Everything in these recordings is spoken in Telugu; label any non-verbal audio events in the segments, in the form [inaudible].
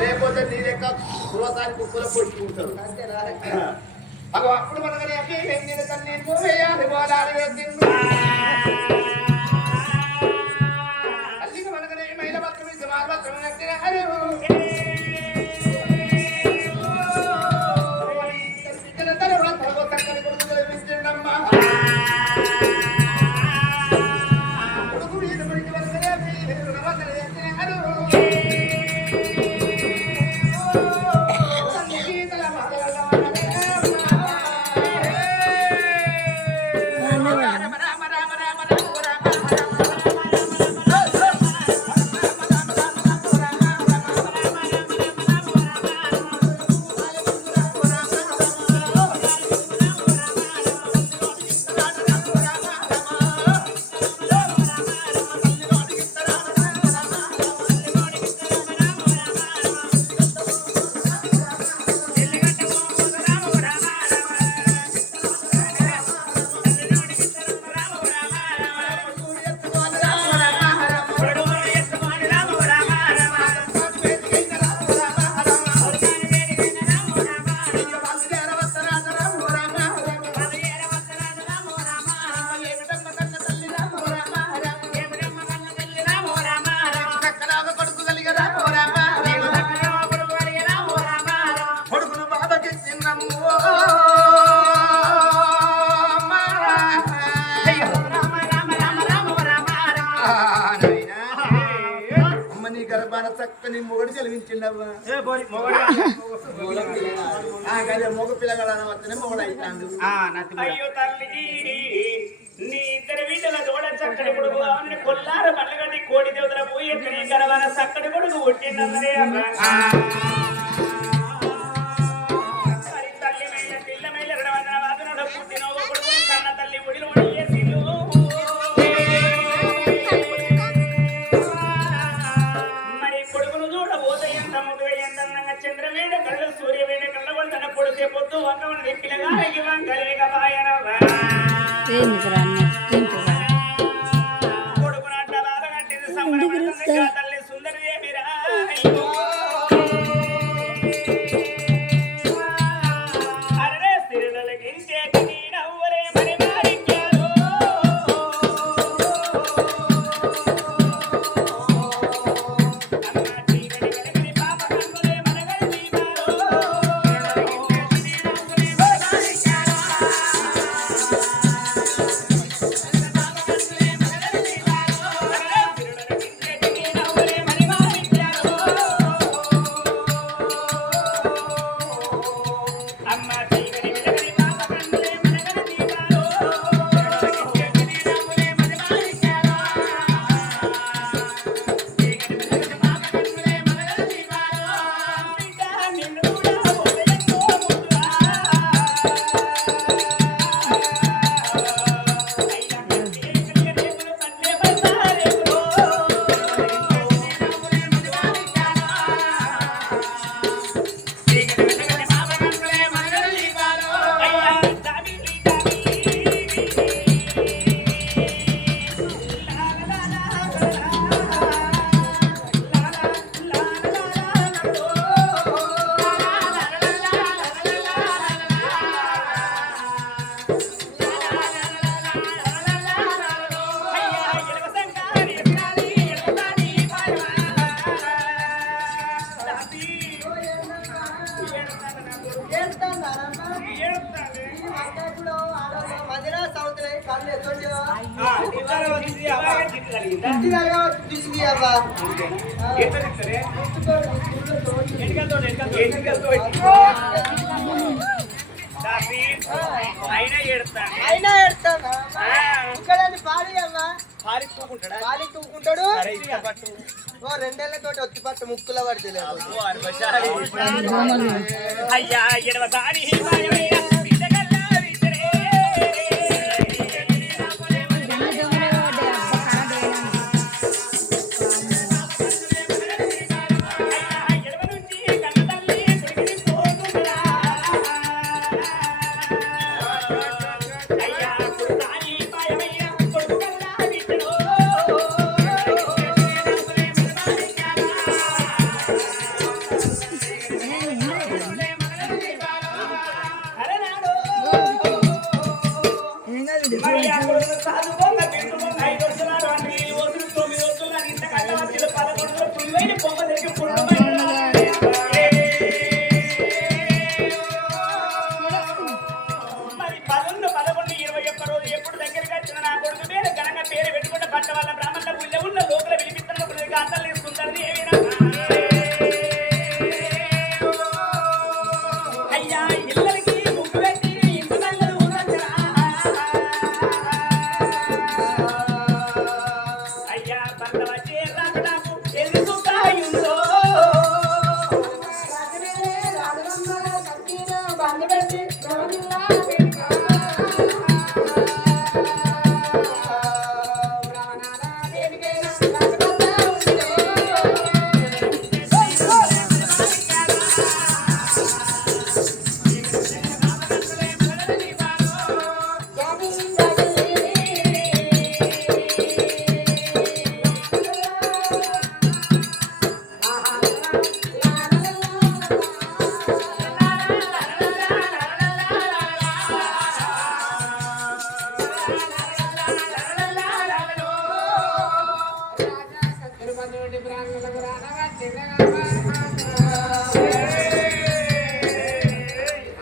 లేకపోతే నీ లెక్క కులసాని కుక్కల పొడుచుకుంటారు అవి అప్పుడు మనకనే అల్లిక మనకనే మహిళ పత్రం సమాజ పత్రం అయ్యో తల్లి నీ ఇద్దరి వీటల దూడ చక్కడి కొడుకు ఆమె కొల్లార పండ్లగడ్డి కోడి దేవతల పోయి ఎక్కడి కలవాల చక్కడి కొడుకు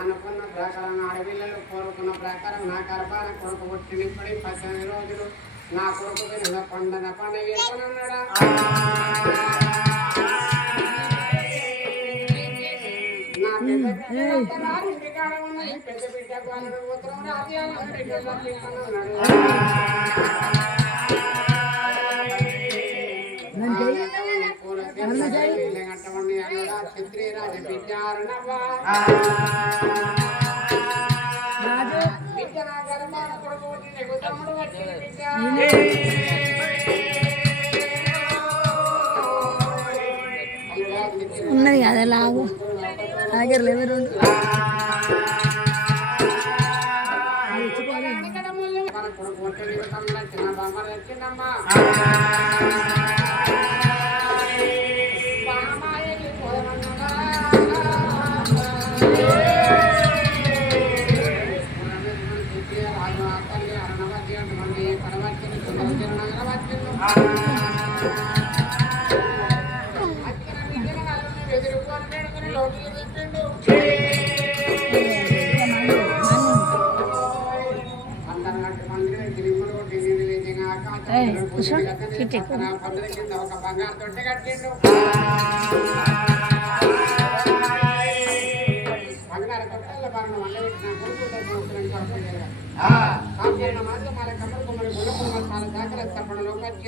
అనుకున్న ప్రకారం అడవిలను కోరుకున్న ప్రకారం నా గర్భాన కొడుకు పుట్టినప్పుడు పద్దెనిమిది రోజులు నా కొడుకు మీద కొండన పని పెద్ద బిడ్డకు అల్లుడు ఉన్నది కదా లాగు. ఆగర్లు ఎవరు మన కొడుకు పుట్టి బామ్మ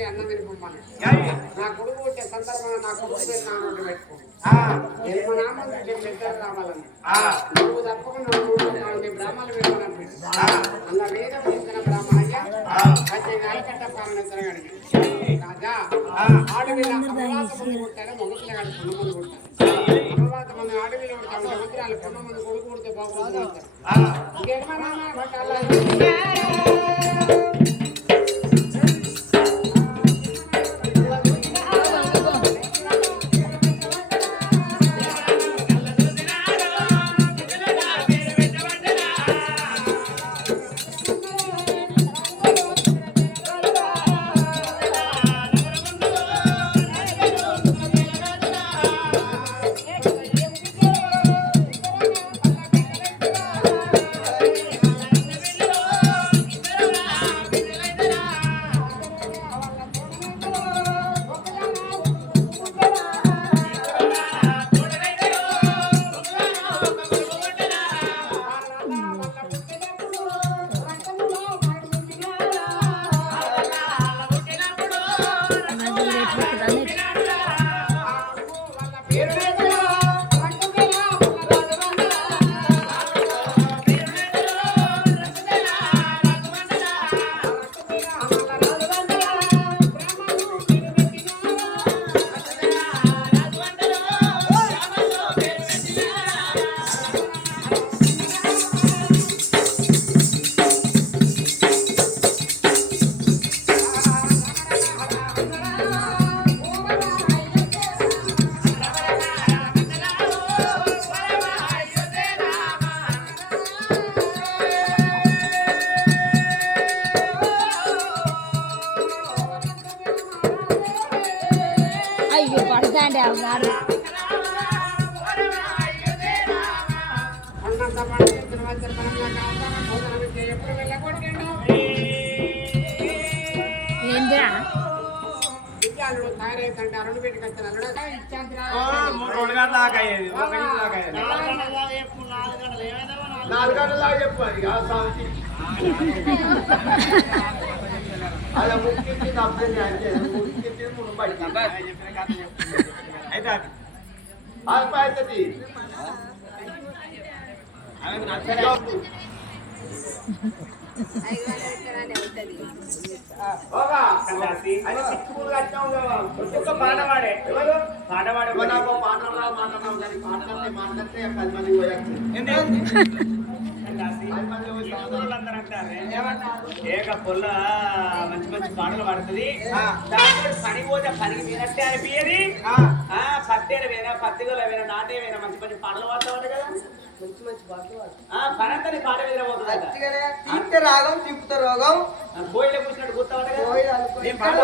అన్నం తినిపమ్మని నా కొడుకు వచ్చే సందర్భంగా నా కొడుకు నా నోటి పెట్టుకో తెలుగు నామం పెద్దలు రావాలని నువ్వు తప్పకుండా బ్రాహ్మణులు పెట్టుకున్నప్పుడు అలా వేదం చేసిన బ్రాహ్మణయ్య నాయకట్ట పాలన తిరగడిగి రాజా ఆడవిల అపవాద మంది కొట్టారు మొగపిల్ల గారు పొన్న మంది కొట్టారు అపవాద మంది ఆడవిల కొట్టారు సముద్రాలు పొన్న మంది కొడుకు కొడితే బాగుంటుంది అంటారు ఇంకేమన్నా గంట దాకా అయ్యేది. నాలుగు గంటల చెప్పు అది కాదు సామెతి. [laughs] అలా ముక్కించి తప్పేది ముక్కించి మూడు బయట అయితే అది. ఆత్మహత్యది ఆమెకు నచ్చలే. ఓగా సన్యాసి. అది పిచ్చుకులు కట్టావు కదా ఒక్క పాట పాడే ఎవరు పాట పాడే ఎవరు నాకు పాట రావు మాట్లాడరావు కానీ మాట్లాడితే మాట్లాడితే పది మంది పోయచ్చు ఏక పొల్ల మంచి మంచి పాటలు పాడుతుంది. దాంతో పని పోతే పనికి మీనట్టే అనిపించది ఆ. పత్తేల వేనా పత్తిగల వేనా నాటే వేనా మంచి మంచి పాటలు పాడతావు కదా? మంచి మంచి పాటలు పాడు. ఆ పనంతా పాట మీద రాగం తిప్పుతే రోగం. కోయిల కూర్చున్నట్టు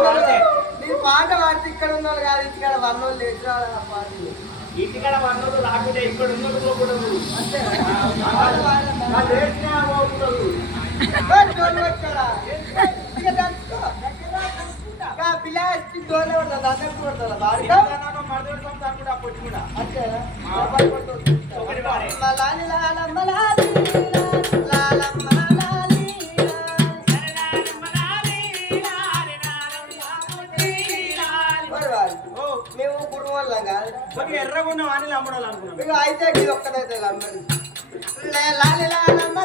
పాడితే. నీ పాట పాడితే ఇక్కడ ఉన్నోళ్ళు కాదు ఇక్కడ వన్నోళ్ళు రావాలి ఆ పాటలు. ఇంటికాడ వనరు రాకుండా ఇక్కడ ఉన్నోళ్ళు పోకూడదు అంతే ఆ, పాట పాడాలి. పోకూడదు ఏయ్! డోలు పట్టుకోరా. ఇక దంచుకో. కొద్దిగా ఎర్రగా ఉన్న వాణిని అమ్మడాలి అనుకున్నాం అయితే ఇది ఒక్కదైతే లమ్మడి. లే లాలి లాలమ్మ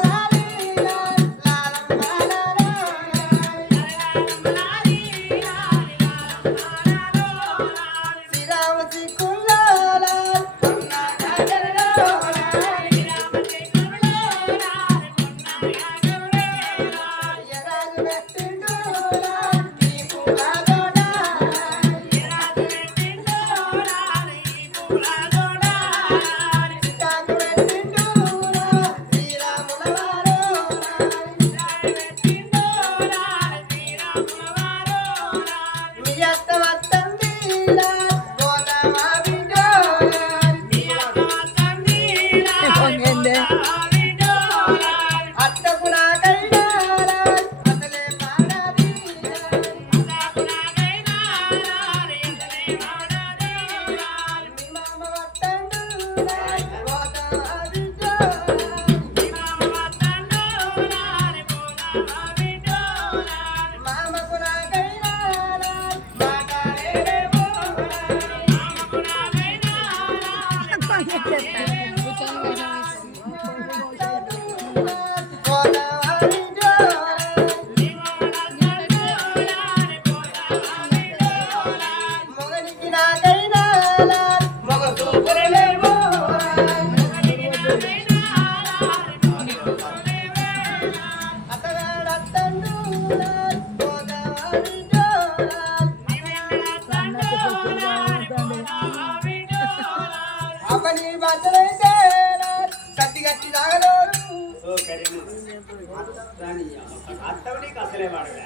అత్తవు నీకు అసలే వాడవే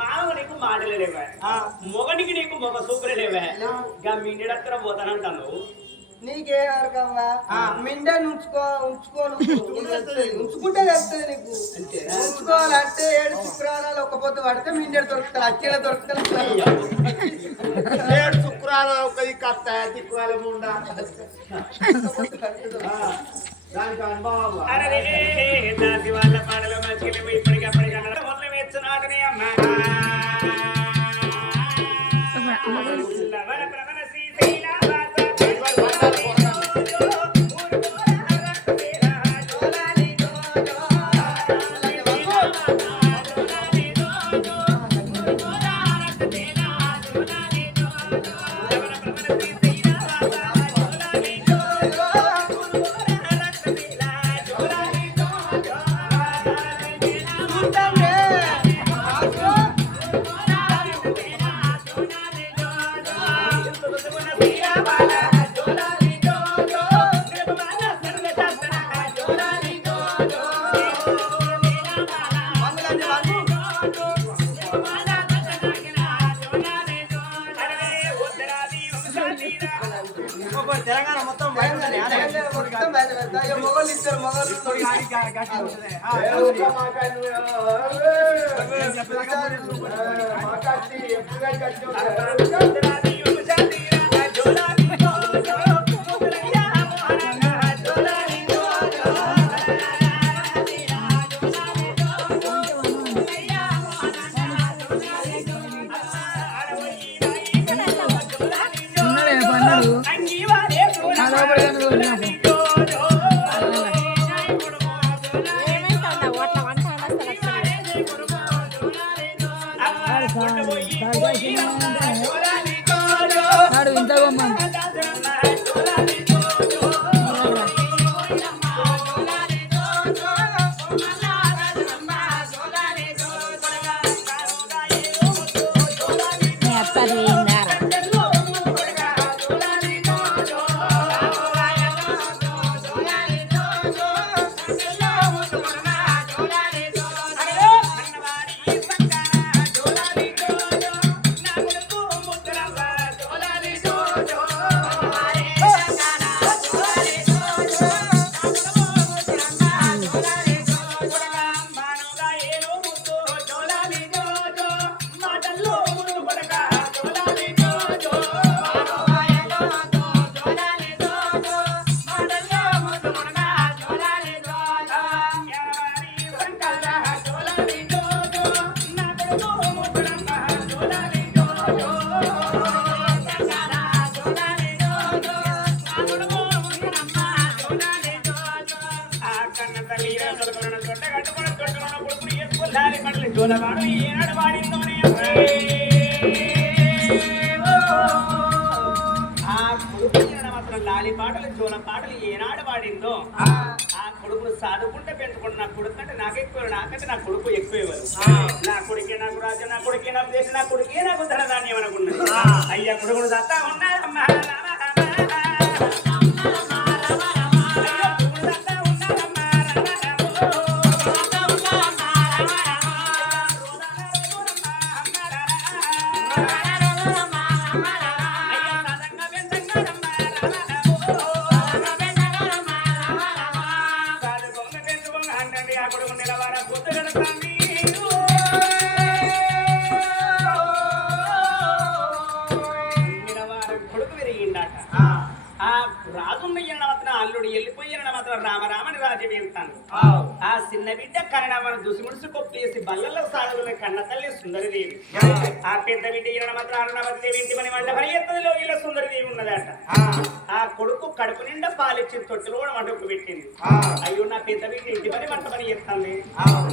మావ నీకు మాటలే లేవే మొగనికి నీకు మొగ సూపరే లేవే ఇంకా మిండిడక్కర పోతానంటాను. నీకే వరకమ్మా మిండ ఉంచుకో ఉంచుకోను ఉంచుకుంటే తెలుస్తుంది. నీకు? ఉంచుకోవాలంటే ఏడు శుక్రవారాలు ఒక పొద్దు పడితే మిండెడు దొరుకుతారు అచ్చేల దొరుకుతారు ఏడు శుక్రాలు ఒక దిక్కురాలు ముండ? దానికి అనుభవం అరే దాసి వాళ్ళ పాటలు మంచి ఇప్పటికప్పటికన్నా మొదలు మెచ్చునాటనే అమ్మా. వాడు నాకంటే నా కొడుకు ఎక్కువ ఇవ్వరు నా కొడుకే నాకు రాజు నా కొడుకే నాకు దేశం నా కొడుకే నాకు ధనధాన్యం అనుకున్నది. అయ్యా కొడుకును దత్తా కడుపు నిండా పాలిచ్చి తొట్టులో వంటకు పెట్టింది. అయ్యో నా పెద్ద బిడ్డ ఇంటి పని వంట పని చేస్తుంది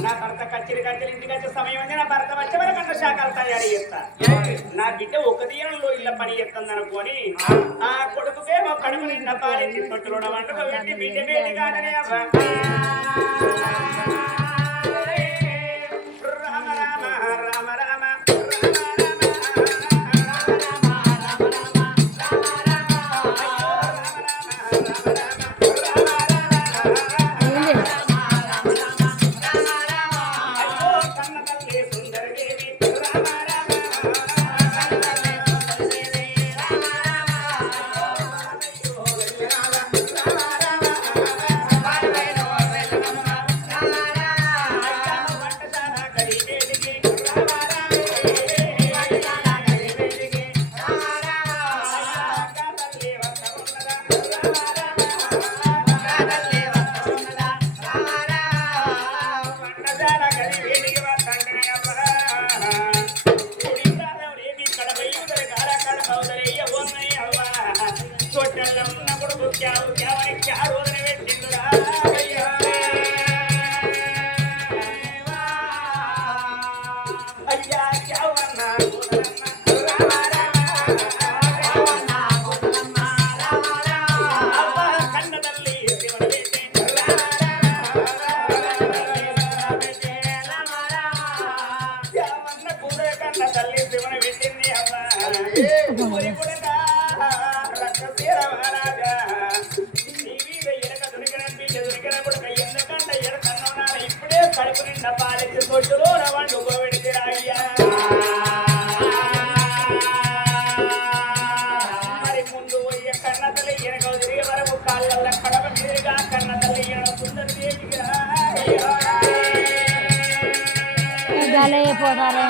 నా భర్త కచ్చిరి కచ్చిరి ఇంటికి వచ్చే సమయం ఉంది నా భర్త వచ్చే వరకు అన్న శాఖలు తయారు చేస్తా. నా బిడ్డ ఒక దీనంలో ఇళ్ళ పని చేస్తుంది అనుకొని ఆ. కొడుకుకేమో కడుపు నిండా పాలిచ్చి తొట్టులో వంటకు పెట్టి బిడ్డ బేటి కాదనే అవ్వ. தலையே போதாரு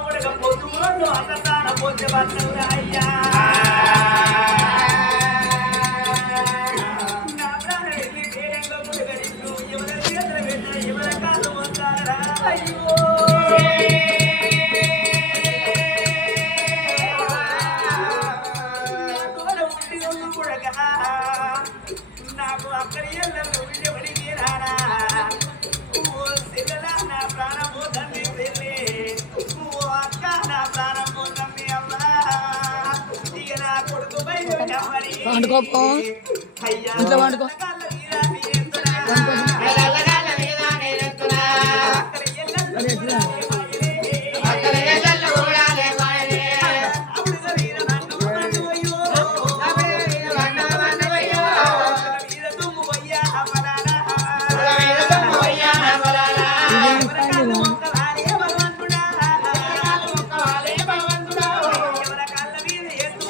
ఉడకపోతున్నాడు అన్నదాన పోతే వస్తుంది అయ్యా పండుకో పో ఇంట్లో పండుకో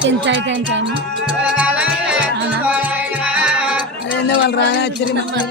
Ten, ten, ten, ten. Wah, jadi mama.